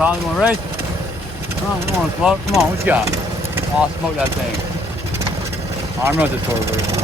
problem. You want to race? Oh, you want to smoke? Come on, what you got? Oh, I'll smoke that thing. Oh, I'm running the tour version.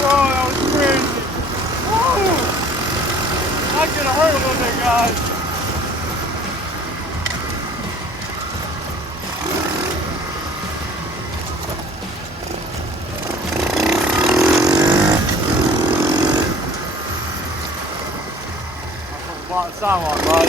Oh, that was crazy. Woo! That could have hurt a little bit, guys. I'll put the bottom sidewalk, bud.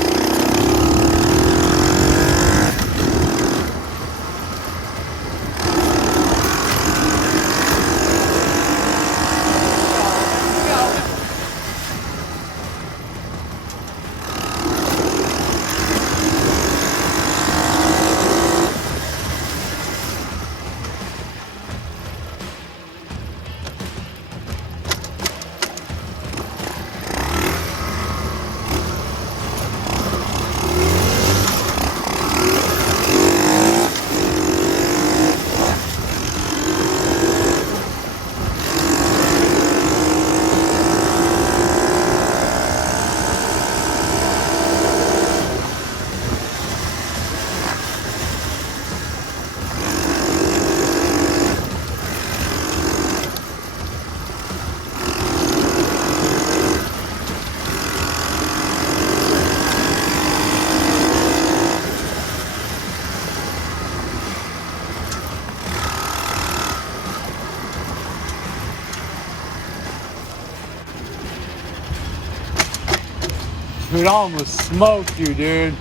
Dude, I almost smoked you, dude.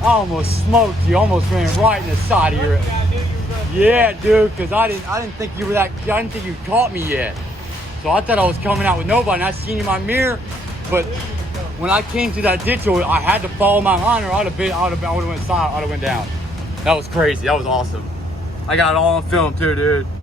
I almost smoked you. Almost ran right in the side of your. Yeah, dude, because I didn't think you were that. I didn't think you caught me yet. So I thought I was coming out with nobody. And I seen you in my mirror, but when I came to that ditch, I had to follow my line, or I would have went down. That was crazy. That was awesome. I got it all on film too, dude.